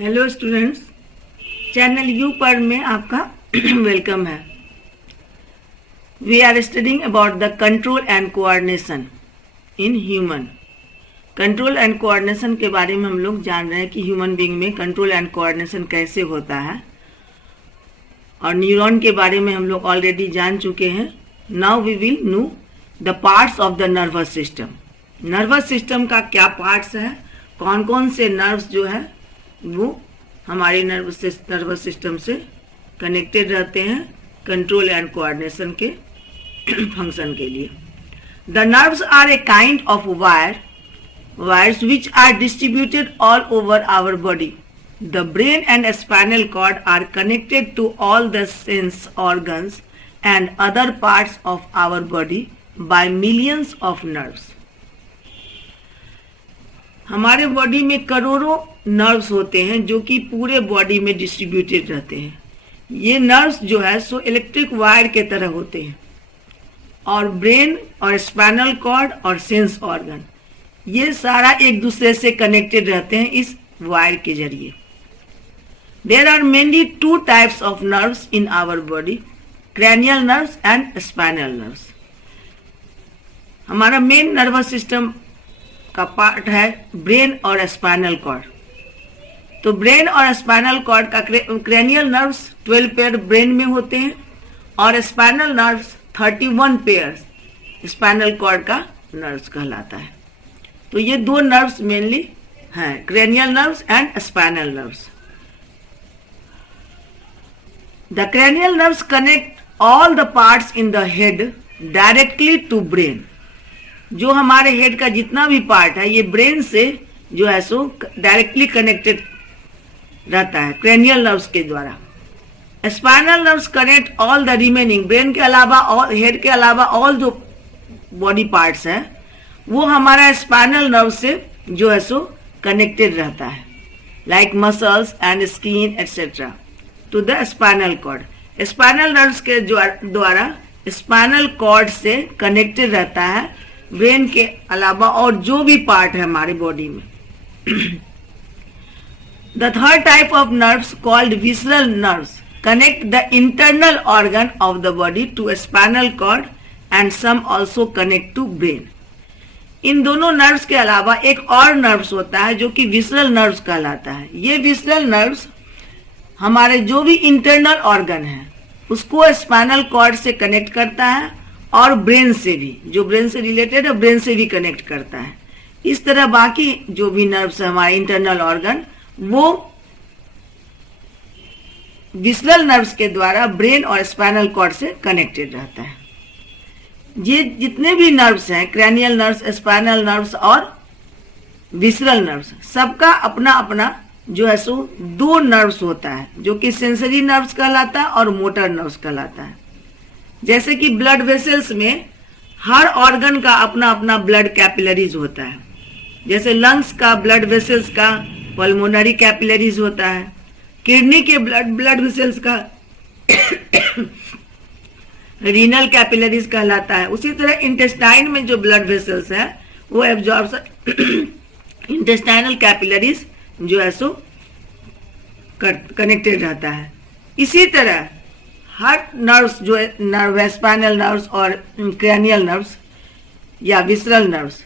Hello students, channel you पर में आपका वेलकम है। We are studying about the control and coordination in human. Control and coordination के बारे में हम लोग जान रहे हैं कि ह्यूमन बीइंग में कंट्रोल एंड कोऑर्डिनेशन कैसे होता है, और न्यूरॉन के बारे में हम लोग ऑलरेडी जान चुके हैं। Now we will know the parts of the nervous system. Nervous system का क्या पार्ट्स है, कौन कौन से नर्व्स जो है वो हमारे नर्वस सिस्टम से कनेक्टेड रहते हैं कंट्रोल एंड कोऑर्डिनेशन के फंक्शन के लिए। The nerves are a kind of wires which are distributed all over our body. The brain and spinal cord are connected to all the sense organs and other parts of our body by millions of nerves. हमारे body में करोड़ों nerves होते हैं जो कि पूरे body में distributed रहते हैं। ये नर्व्स जो है सो इलेक्ट्रिक वायर के तरह होते हैं, और ब्रेन और स्पाइनल कॉर्ड और सेंस ऑर्गन ये सारा एक दूसरे से कनेक्टेड रहते हैं इस वायर के जरिए। There are mainly two types of nerves in our body, cranial nerves and spinal nerves. हमारा मेन नर्वस सिस्टम का पार्ट है ब्रेन और स्पाइनल कॉर्ड। तो ब्रेन और स्पाइनल कॉर्ड का क्रैनियल नर्व्स 12 पेयर ब्रेन में होते हैं, और spinal nerves 31 pair spinal cord का नर्व्स कहलाता है। तो ये दो नर्व्स मेनली हैं, cranial nerves and spinal nerves. The cranial nerves connect all the parts in the head directly to brain. जो हमारे हेड का जितना भी पार्ट है ये ब्रेन से जो है सो डायरेक्टली कनेक्टेड रहता है क्रैनियल नर्व्स के द्वारा। Spinal nerves connect all the remaining, brain के अलावा और हेड के अलावा ऑल जो बॉडी पार्ट्स हैं वो हमारा स्पाइनल नर्व से जो है सो कनेक्टेड रहता है, like muscles and skin etcetera to the spinal cord. Spinal nerves के द्वारा स्पाइनल कॉर्ड से कनेक्टेड रहता है ब्रेन के अलावा और जो भी पार्ट है हमारे बॉडी में। The third type of nerves called visceral nerves connect the internal organ of the body to a spinal cord and some also connect to brain. इन दोनों नर्व्स के अलावा एक और नर्व्स होता है जो कि विसरल नर्व्स कहलाता है। ये विसरल नर्व्स हमारे जो भी इंटरनल ऑर्गन है उसको स्पाइनल कॉर्ड से कनेक्ट करता है, और ब्रेन से भी, जो ब्रेन से रिलेटेड है ब्रेन से भी कनेक्ट करता है। इस तरह बाकी जो भी नर्व्स है हमारे इंटरनल ऑर्गन वो विसरल नर्व्स के द्वारा ब्रेन और स्पाइनल कॉर्ड से कनेक्टेड रहता है। ये जितने भी नर्व्स हैं, क्रैनियल नर्व्स, स्पाइनल नर्व्स और विसरल नर्व्स, सबका अपना अपना जो है सो दो नर्व्स होता है जो कि सेंसरी नर्व्स कहलाता है और मोटर नर्व्स कहलाता है। जैसे कि ब्लड वेसल्स में हर ऑर्गन का अपना अपना ब्लड कैपिलरीज होता है। जैसे लंग्स का ब्लड वेसल्स का पल्मोनरी कैपिलरीज होता है, किडनी के ब्लड वेसल्स का रीनल कैपिलरीज कहलाता है। उसी तरह इंटेस्टाइन में जो ब्लड वेसल्स है वो एब्जॉर्प्शन इंटेस्टाइनल कैपिलरीज जो है सो कनेक्टेड रहता है। इसी तरह हर नर्व्स जो है नर्व, स्पाइनल नर्व्स और क्रैनियल नर्व्स या विसरल नर्व्स,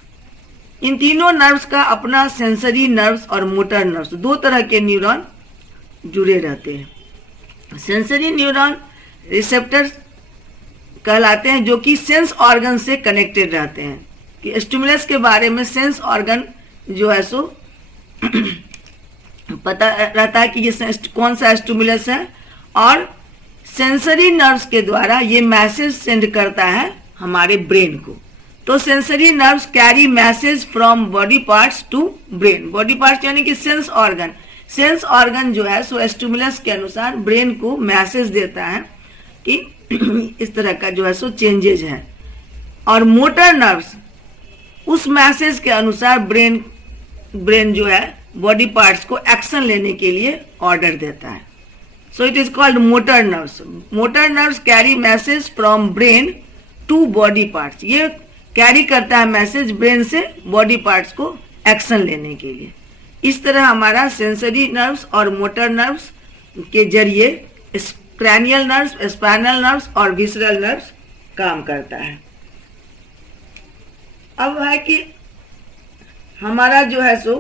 इन तीनों नर्व्स का अपना सेंसरी नर्व्स और मोटर नर्व्स, दो तरह के न्यूरॉन जुड़े रहते हैं। सेंसरी न्यूरॉन रिसेप्टर्स कहलाते हैं जो कि सेंस ऑर्गन से कनेक्टेड रहते हैं, कि स्टिमुलस के बारे में सेंस ऑर्गन जो है सो पता रहता है कि ये कौन सा स्टिमुलस है, और सेंसरी नर्व्स के द्वारा ये मैसेज सेंड करता है हमारे ब्रेन को। तो sensory nerves carry message from body parts to brain. Body parts यानी कि सेंस ऑर्गन, सेंस ऑर्गन जो है सो स्टिमुलस के अनुसार ब्रेन को मैसेज देता है कि इस तरह का जो है सो चेंजेज है, और मोटर नर्व्स उस मैसेज के अनुसार ब्रेन जो है बॉडी पार्ट्स को एक्शन लेने के लिए ऑर्डर देता है। So it is called motor nerves. Motor nerves carry message from brain to body parts. ये कैरी करता है मैसेज ब्रेन से बॉडी पार्ट्स को एक्शन लेने के लिए। इस तरह हमारा सेंसरी नर्व्स और मोटर नर्व्स के जरिए क्रैनियल नर्व्स, स्पाइनल नर्व्स और विसरल नर्व्स काम करता है। अब है कि हमारा जो है सो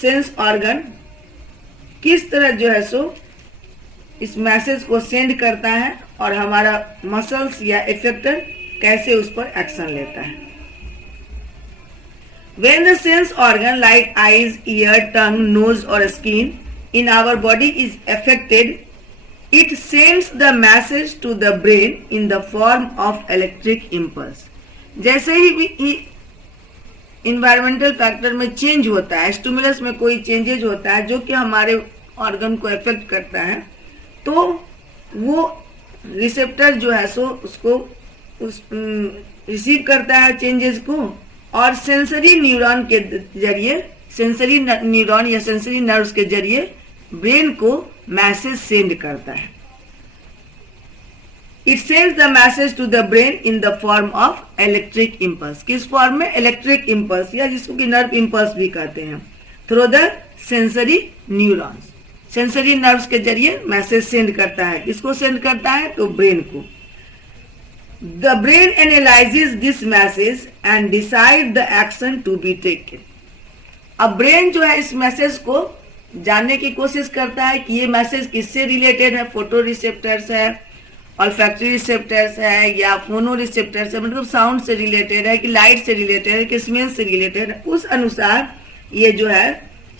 सेंस ऑर्गन किस तरह जो है सो इस मैसेज को सेंड करता है और हमारा मसल्स या इफेक्टर कैसे उस पर एक्शन लेता है। When the sense organ like eyes, ear, tongue, nose or skin in our body is affected, it sends the message to the brain in the form of electric impulse. जैसे ही environmental factor में change होता है, stimulus में कोई changes होता है जो कि हमारे ऑर्गन को इफेक्ट करता है, तो वो रिसेप्टर जो है सो उसको रिसीव करता है चेंजेस को और सेंसरी न्यूरॉन के जरिए, सेंसरी न्यूरॉन या सेंसरी नर्व्स के जरिए ब्रेन को मैसेज सेंड करता है। It sends the message to the brain in the form of electric impulse. किस फॉर्म में? इलेक्ट्रिक इम्पल्स, या जिसको कि नर्व इम्पल्स भी कहते हैं, through the sensory neurons. Sensory nerves के जरिए मैसेज सेंड करता है। किसको सेंड करता है? तो ब्रेन को। The brain analyzes this message and decide the action to be taken. अब ब्रेन जो है इस मैसेज को जानने की कोशिश करता है कि ये मैसेज किससे रिलेटेड है। फोटो रिसेप्टर्स है, ऑल्फैक्टरी रिसेप्टर्स है, या फोनो रिसेप्टर्स है, मतलब साउंड से रिलेटेड है कि लाइट से रिलेटेड है कि स्मेल से रिलेटेड है। उस अनुसार ये जो है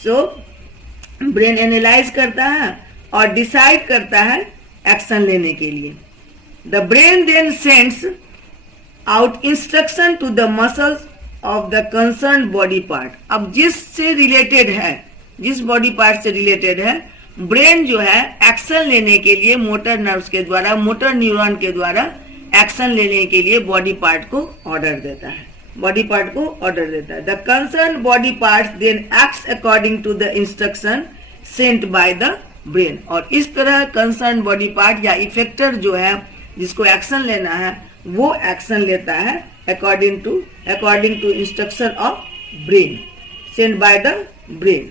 सो ब्रेन एनालाइज करता है और डिसाइड करता है एक्शन लेने के लिए। The brain then sends out instruction to the muscles of the concerned body part. अब जिससे रिलेटेड है, जिस बॉडी पार्ट से रिलेटेड है, ब्रेन जो है एक्शन लेने के लिए मोटर नर्व्स के द्वारा, मोटर न्यूरॉन के द्वारा एक्शन लेने के लिए बॉडी पार्ट को ऑर्डर देता है, बॉडी पार्ट को ऑर्डर देता है। The concern body part then acts according to the instruction sent by the brain. और इस तरह कंसर्न बॉडी पार्ट या इफेक्टर जो है जिसको एक्शन लेना है वो एक्शन लेता है according to instruction of brain send by the brain.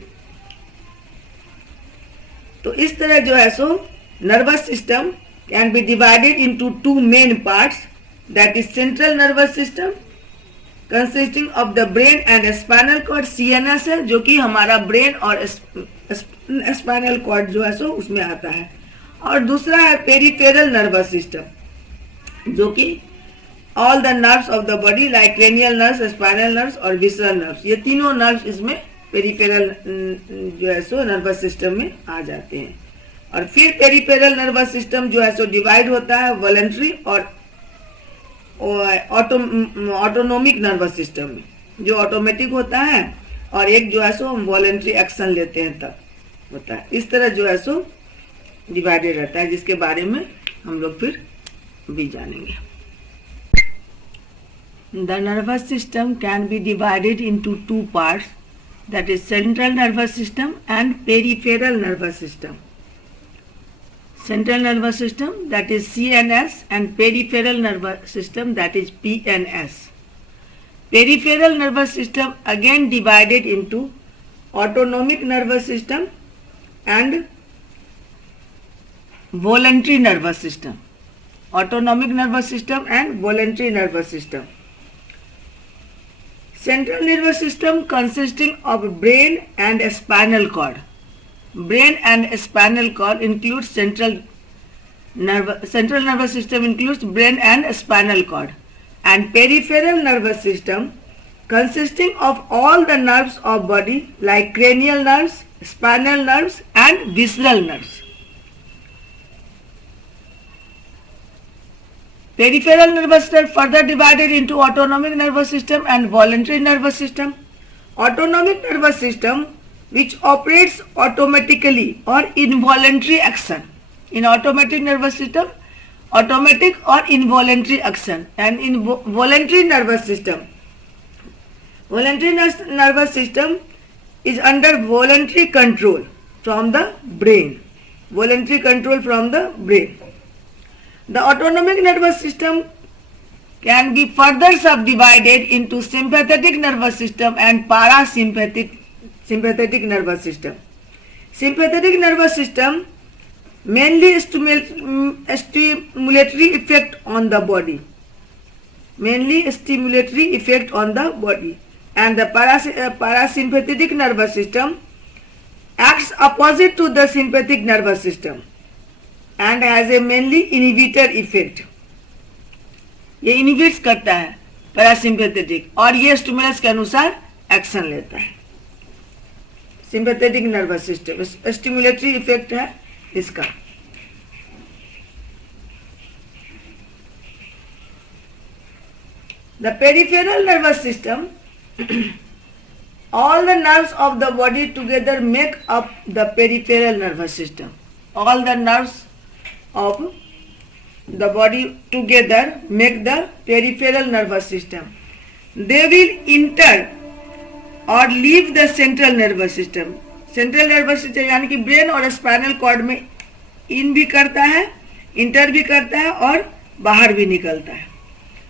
तो इस तरह जो है सो nervous system can be divided into two main parts, that is central nervous system consisting of the brain and spinal cord, CNS है, जो कि हमारा brain और स्पाइनल कॉर्ड जो है सो उसमें आता है। और दूसरा है पेरिफेरल नर्वस सिस्टम, जो कि all the nerves of the body like cranial nerves, spinal nerves और विसरल नर्व्स, ये तीनों नर्व्स इसमें पेरिफेरल जो है सो नर्वस सिस्टम में आ जाते हैं। और फिर पेरिफेरल नर्वस सिस्टम जो है सो डिवाइड होता है वॉलंटरी और ऑटोनोमिक नर्वस सिस्टम में, जो ऑटोमेटिक होता है, और एक जो है सो हम वॉलंटरी एक्शन लेते हैं तब होता है। इस तरह जो है सो डिवाइडेड रहता है, जिसके बारे में हम लोग फिर भी जानेंगे। The nervous system can be divided into two parts, that is central nervous system and peripheral nervous system. Central nervous system, that is CNS, and peripheral nervous system, that is PNS. Peripheral nervous system again divided into autonomic nervous system and voluntary nervous system. Autonomic nervous system and voluntary nervous system. Central nervous system consisting of brain and spinal cord. Brain and spinal cord includes central nervous system includes brain and spinal cord. And peripheral nervous system consisting of all the nerves of body like cranial nerves, spinal nerves and visceral nerves. Peripheral nervous system further divided into autonomic nervous system and voluntary nervous system. Autonomic nervous system which operates automatically or involuntary action. In automatic nervous system, automatic or involuntary action, and in voluntary nervous system, voluntary nervous system is under voluntary control from the brain. Voluntary control from the brain. The autonomic nervous system can be further subdivided into sympathetic nervous system and parasympathetic sympathetic nervous system. Sympathetic nervous system mainly stimulatory effect on the body. Mainly stimulatory effect on the body. And the parasympathetic nervous system acts opposite to the sympathetic nervous system and has a mainly inhibitor effect. ये inhibits करता है parasympathetic और ये stimulus के अनुसार action लेता है. Sympathetic nervous system stimulatory effect है इसका. The peripheral nervous system, all the nerves of the body together make up the peripheral nervous system. All the nerves of the body together make the peripheral nervous system. They will enter or leave the central nervous system. Central nervous system यानी कि brain और spinal cord में इन भी करता है, inter भी करता है और बाहर भी निकलता है.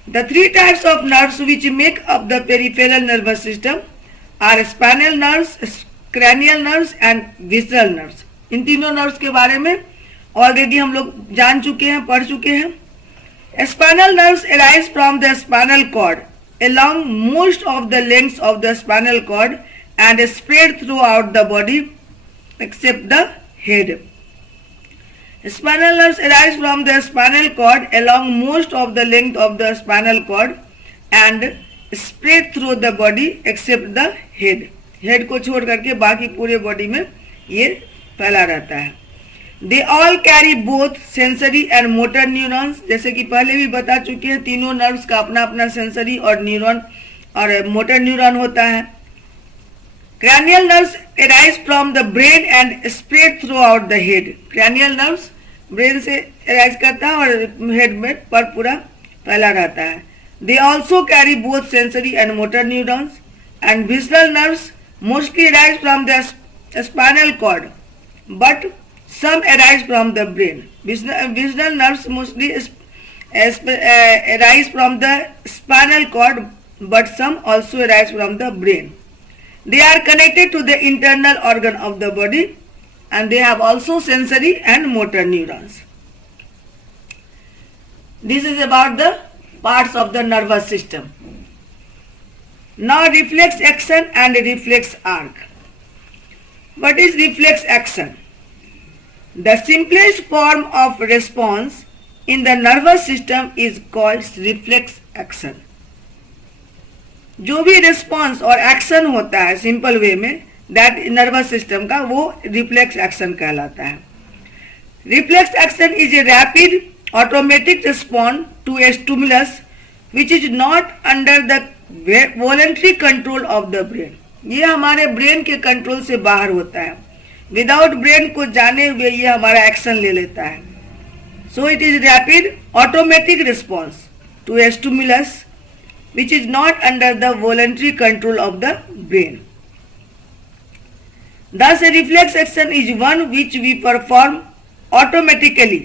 The three types of nerves which make up the peripheral nervous system are spinal nerves, cranial nerves and visceral nerves. इन तीनों नर्व्स के बारे में ऑलरेडी हम लोग जान चुके हैं, पढ़ चुके हैं. Spinal nerves arise from the spinal cord along most of the lengths of the spinal cord and spread throughout the body except the head. Spinal nerves arise from the spinal cord along most of the length of the spinal cord and spread through the body except the head. Head को छोड़ करके बाकी पूरे body में ये फैला रहता है. They all carry both sensory and motor neurons. जैसे कि पहले भी बता चुके हैं, तीनों नर्व्स का अपना अपना सेंसरी और न्यूरॉन और मोटर न्यूरॉन होता है. Cranial nerves arise from the brain and spread throughout the head. Cranial nerves brain से अराइज करता है और हेड में पर पूरा फैला रहता है. They also carry both sensory and motor neurons. And visceral nerves mostly arise from the spinal cord, but some arise from the brain. Visceral nerves mostly arise from the spinal cord, but some also arise from the brain. They are connected to the internal organ of the body and they have also sensory and motor neurons. This is about the parts of the nervous system. Now reflex action and reflex arc. What is reflex action? The simplest form of response in the nervous system is called reflex action. जो भी response और action होता है simple way में that nervous system का, वो reflex action कहलाता है. Reflex action is a rapid automatic response to a stimulus which is not under the voluntary control of the brain. ये हमारे ब्रेन के कंट्रोल से बाहर होता है. विदाउट ब्रेन को जाने हुए ये हमारा एक्शन ले लेता है. So it is rapid automatic response to a stimulus which is not under the voluntary control of the brain. Thus, a reflex action is one which we perform automatically.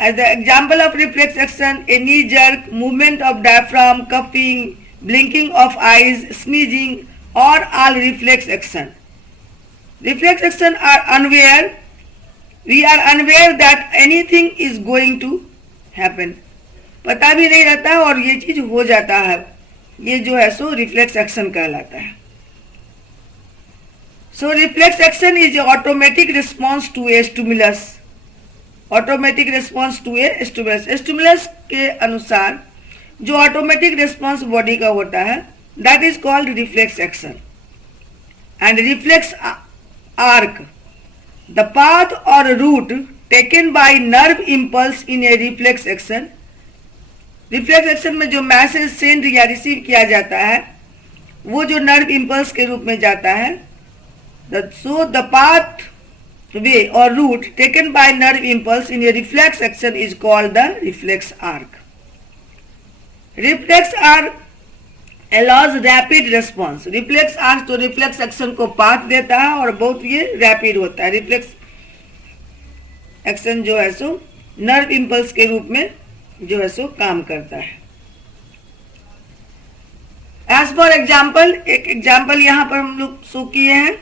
As the example of reflex action, a knee jerk, movement of diaphragm, coughing, blinking of eyes, sneezing, are all reflex action. Reflex action are unaware. We are unaware that anything is going to happen. पता भी नहीं रहता और ये चीज हो जाता है. ये जो है सो रिफ्लेक्स एक्शन कहलाता है. So reflex action is automatic response to a stimulus. Automatic response to a stimulus. Stimulus के अनुसार जो ऑटोमेटिक रिस्पॉन्स बॉडी का होता है that is called reflex action. And reflex arc, the path or route taken by nerve impulse in a reflex action. Reflex action में जो message send या receive किया जाता है वो जो नर्व इम्पल्स के रूप में जाता है. सो द पाथ वे और route taken by nerve impulse in a reflex action is called the reflex arc. Reflex arc allows rapid response. Reflex arc तो रिफ्लेक्स एक्शन को पाथ देता है और बहुत ये रैपिड होता है. रिफ्लेक्स एक्शन जो है सो नर्व इम्पल्स के रूप में जो है सो काम करता है. एज फॉर एग्जाम्पल, एक एग्जाम्पल यहाँ पर हम लोग शो किए हैं,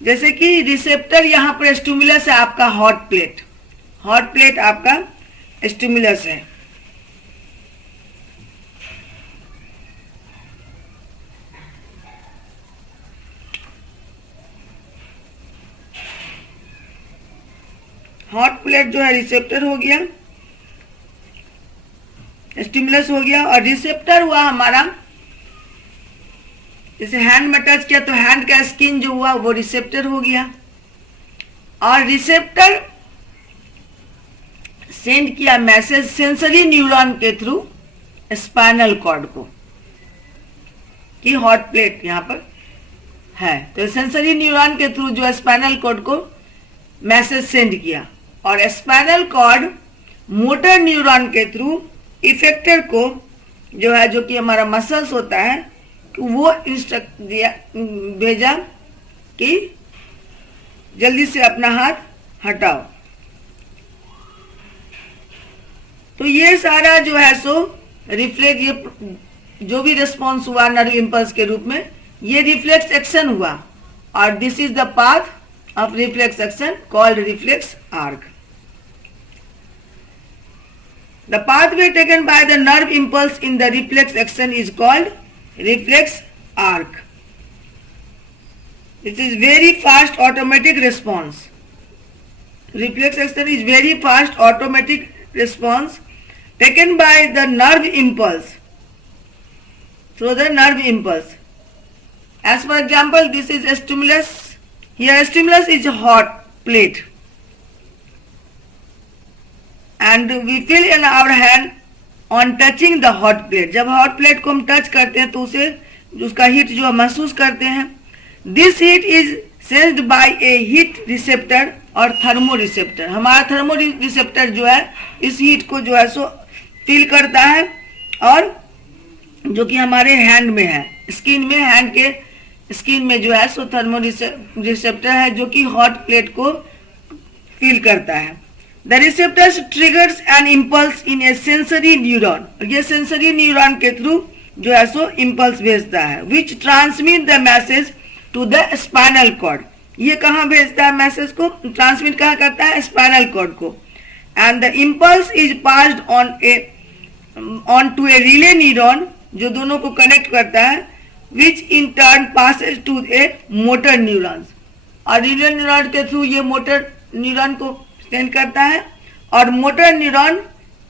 जैसे कि रिसेप्टर यहाँ पर स्टिमुलस है आपका हॉट प्लेट, हॉट प्लेट आपका स्टिमुलस है। हॉट प्लेट जो है रिसेप्टर हो गया, स्टिमुलस हो गया, और रिसेप्टर हुआ हमारा, जैसे हैंड में टच किया तो हैंड का स्किन जो हुआ वो रिसेप्टर हो गया, और रिसेप्टर सेंड किया मैसेज सेंसरी न्यूरॉन के थ्रू स्पाइनल कॉर्ड को, कि हॉट प्लेट यहाँ पर है, तो सेंसरी न्यूरॉन के थ्रू जो स्पाइनल कॉर्ड को मैसेज सेंड किया, और स्पाइनल कॉर्ड मोटर न्यूरॉन के थ्रू इफेक्टर को जो है, जो कि हमारा मसल्स होता है, वो इंस्ट्रक्ट दिया, भेजा कि जल्दी से अपना हाथ हटाओ। तो ये सारा जो है सो रिफ्लेक्स, ये जो भी रिस्पॉन्स हुआ नर्व इम्पल्स के रूप में, ये रिफ्लेक्स एक्शन हुआ, और this is the path of reflex action called reflex arc. The pathway taken by the nerve impulse in the reflex action is called reflex arc. It is very fast automatic response. Reflex action is very fast automatic response taken by the nerve impulse. Through the nerve impulse. As for example, this is a stimulus. Here stimulus is a hot plate. And we feel in our hand on touching the hot plate. जब hot plate को हम touch करते हैं तो उसे उसका heat जो महसूस करते हैं। This heat is sensed by a heat receptor और थर्मो रिसेप्टर। हमारा थर्मो रिसेप्टर जो है इस हीट को जो है सो फील करता है, और जो कि हमारे हैंड में है, स्किन में, हैंड के स्किन में जो है सो थर्मो रिसेप्टर है, जो कि हॉट प्लेट को फील करता है। The receptors triggers an impulse in a sensory neuron. ये sensory neuron के थ्रू जो है सो impulse भेजता है, which transmit the message to the spinal cord. ये कहाँ भेजता है मैसेज को, ट्रांसमिट कहाँ करता है, स्पाइनल कॉर्ड को, and the impulse is passed on to a relay neuron, जो दोनों को कनेक्ट करता है, which in turn passes to a motor neurons. और relay neuron के थ्रू ये मोटर न्यूरॉन को सेंड करता है, और मोटर न्यूरॉन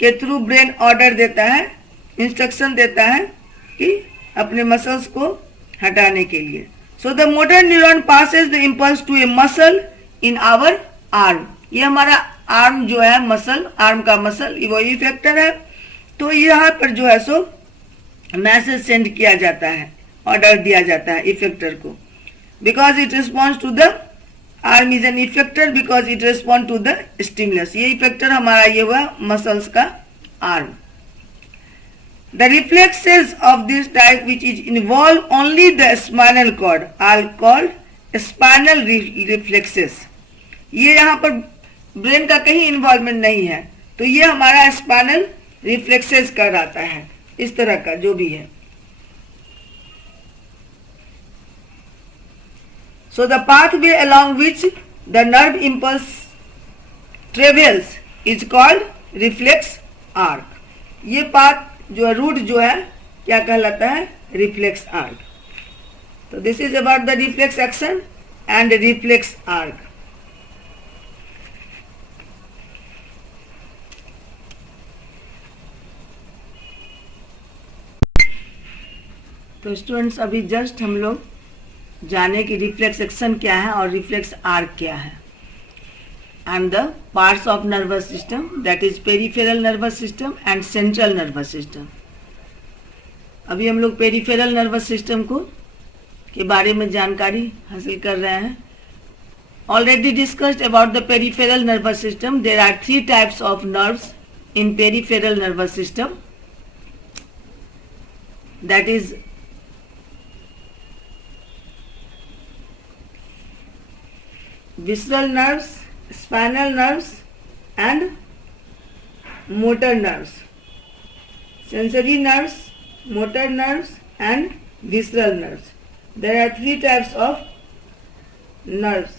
के थ्रू ब्रेन ऑर्डर देता है, इंस्ट्रक्शन देता है कि अपने मसल्स को हटाने के लिए। So the motor neuron passes the impulse to a muscle in our arm. ये हमारा आर्म जो है मसल, आर्म का मसल वो इफेक्टर है, तो यहाँ पर जो है सो मैसेज सेंड किया जाता है, ऑर्डर दिया जाता है इफेक्टर को, because it responds to the arm is an effector because it respond to the stimulus. ये इफेक्टर हमारा ये हुआ मसल्स का arm. The reflexes of this type which is involve only the spinal cord are called spinal reflexes. ये यहाँ पर brain का कहीं इन्वॉल्वमेंट नहीं है, तो ये हमारा स्पाइनल रिफ्लेक्सेस कहलाता है, इस तरह का जो भी है। So the pathway along which the nerve impulse travels is called reflex arc. ये पाथ जो रूट जो है क्या कहलाता है, रिफ्लेक्स आर्क। तो this is about the reflex action and reflex arc. तो स्टूडेंट्स अभी जस्ट हम लोग जाने कि रिफ्लेक्स एक्शन क्या है और रिफ्लेक्स आर्क क्या है, and the parts of nervous system, that is peripheral nervous system and central nervous system. अभी हम लोग पेरिफेरल नर्वस सिस्टम को के बारे में जानकारी हासिल कर रहे हैं। Already discussed about the peripheral nervous system. There are 3 types of nerves in peripheral nervous system, that is visceral nerves, spinal nerves and motor nerves. Sensory nerves, motor nerves and visceral nerves. There are three types of nerves.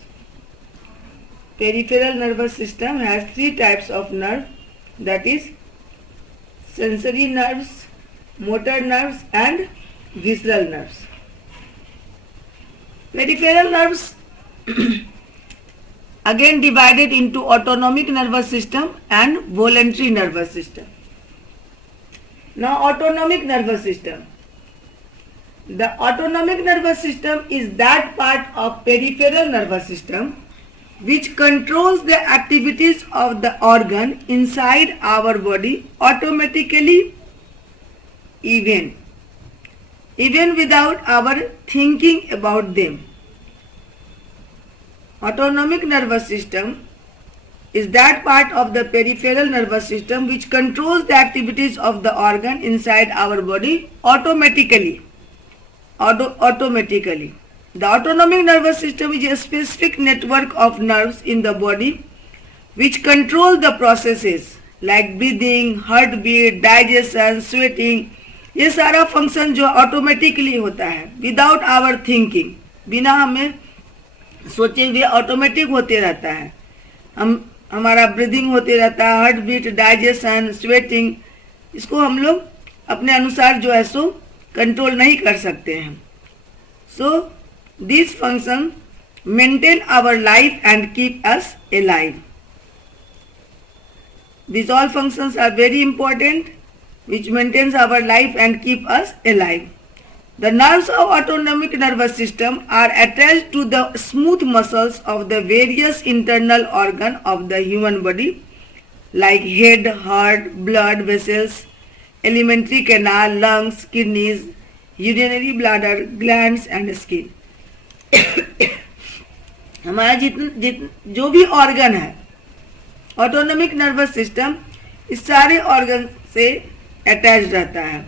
Peripheral nervous system has three types of nerve, that is sensory nerves, motor nerves and visceral nerves. Peripheral nerves again divided into autonomic nervous system and voluntary nervous system. Now autonomic nervous system. The autonomic nervous system is that part of peripheral nervous system which controls the activities of the organ inside our body automatically, even without our thinking about them. Autonomic nervous system is that part of the peripheral nervous system which controls the activities of the organ inside our body automatically. The autonomic nervous system is a specific network of nerves in the body which control the processes like breathing, heartbeat, digestion, sweating. ये सारा function जो automatically होता है without our thinking, बिना हमें सोचे हुए automatic होते रहता है. हमारा ब्रीदिंग होते रहता है, हार्ट बीट, डाइजेशन, स्वेटिंग, इसको हम लोग अपने अनुसार जो है सो कंट्रोल नहीं कर सकते हैं. So this function maintain our life and keep us alive. These all functions are very important which maintains our life and keep us alive. The nerves of autonomic nervous system are attached to the smooth muscles of the various internal organs of the human body like head, heart, blood vessels, alimentary canal, lungs, kidneys, urinary bladder, glands and skin. हमारा जो भी organ है autonomic nervous system इस सारे organ से attach रहता है,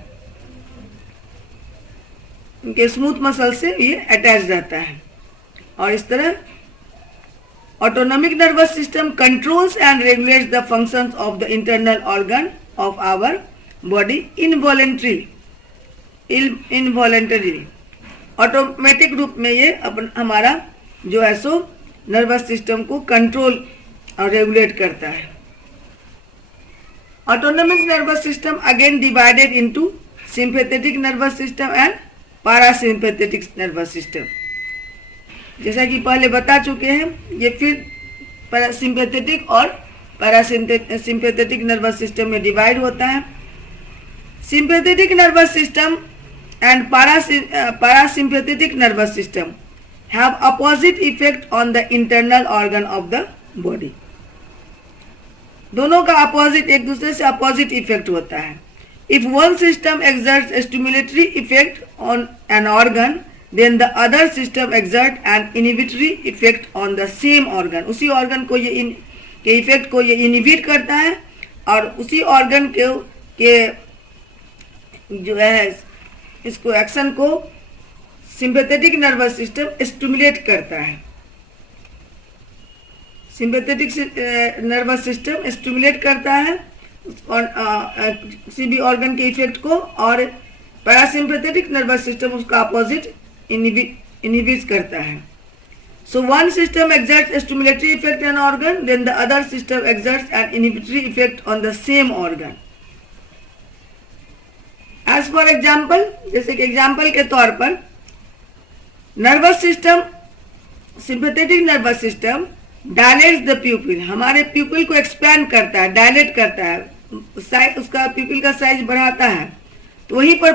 उनके स्मूथ मसल से ये अटैच रहता है. और इस तरह autonomic nervous system controls and regulates the functions of the internal organ of our body involuntary. Automatic रूप में ये हमारा जो है सो नर्वस सिस्टम को कंट्रोल और रेगुलेट करता है. Autonomic nervous system again divided into sympathetic nervous system and parasympathetic nervous system. जैसा कि पहले बता चुके हैं, ये फिर सिंपैथेटिक और पैरासिम्पैथेटिक नर्वस सिस्टम में डिवाइड होता है. Sympathetic nervous system and parasympathetic nervous system have opposite effect on the internal organ of the body. दोनों का अपोजिट, एक दूसरे से अपोजिट इफेक्ट होता है. If one system exerts stimulatory effect on an organ then the other system exert an inhibitory effect on the same organ. उसी organ को ये के इफेक्ट को ये इनहिबिट करता है और उसी ऑर्गन के जो है इसको एक्शन को सिंपैथेटिक नर्वस सिस्टम स्टिमुलेट करता है. सिंपैथेटिक नर्वस सिस्टम स्टिमुलेट करता है किसी भी ऑर्गन के इफेक्ट को, और पैरासिम्पैथेटिक नर्वस सिस्टम उसका अपोजिट इनहिबिट करता है. So one system exerts stimulatory effect on organ then the other system exerts an inhibitory effect on the same organ. As for example, जैसे कि एग्जाम्पल के तौर पर nervous system, sympathetic nervous system dilates the pupil, हमारे pupil को expand करता है, dilate करता है, उसका प्यूपिल का साइज बढ़ाता है. तो वहीं पर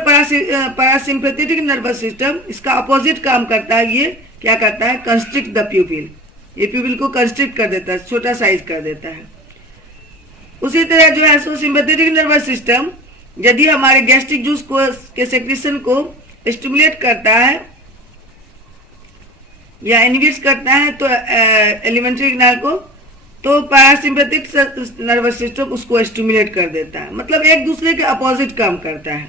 पैरासिम्पैथेटिक नर्वस सिस्टम इसका अपोजिट काम करता है. ये क्या करता है? कंस्ट्रिक्ट द प्यूपिल, ये प्यूपिल को कंस्ट्रिक्ट कर देता है, छोटा साइज कर देता है. उसी तरह जो है सो सिंपैथेटिक नर्वस सिस्टम यदि हमारे गैस्ट्रिक जूस को के सेक्रेशन को स्टिमुलेट करता है या इनहिबिट करता है तो एलिमेंट्री कैनाल को, तो पैरासिम्पैथिक नर्वस सिस्टम उसको स्टिमुलेट कर देता है. मतलब एक दूसरे के अपोजिट काम करता है.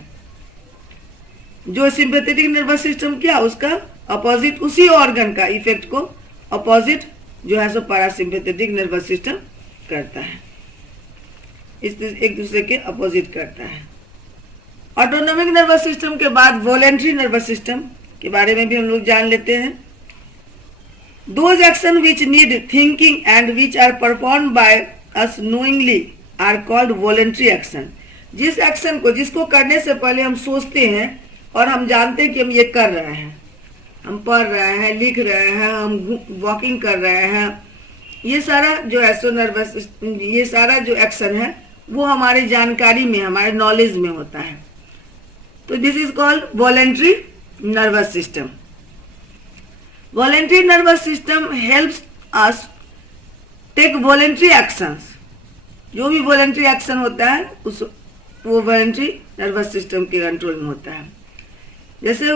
जो सिंपैथेटिक नर्वस सिस्टम क्या, उसका अपोजिट, उसी ऑर्गन का इफेक्ट को अपोजिट जो है सो पैरासिम्पैथेटिक नर्वस सिस्टम करता है, इस एक दूसरे के अपोजिट करता है. ऑटोनॉमिक नर्वस सिस्टम के बाद वॉलेंट्री नर्वस सिस्टम के बारे में भी हम लोग जान लेते हैं। Those action which need thinking and which are perform by us knowingly are called voluntary action. जिस एक्शन को, जिसको करने से पहले हम सोचते हैं और हम जानते हैं कि हम ये कर रहे हैं, हम पढ़ रहे हैं, लिख रहे हैं, हम वॉकिंग कर रहे हैं, ये सारा जो एसो नर्वस, ये सारा जो एक्शन है वो हमारी जानकारी में, हमारे नॉलेज में होता है। तो this is called voluntary nervous system. Voluntary nervous system helps us take voluntary actions. जो भी वॉलेंट्री एक्शन होता है वो वॉलेंट्री नर्वस सिस्टम के कंट्रोल में होता है। जैसे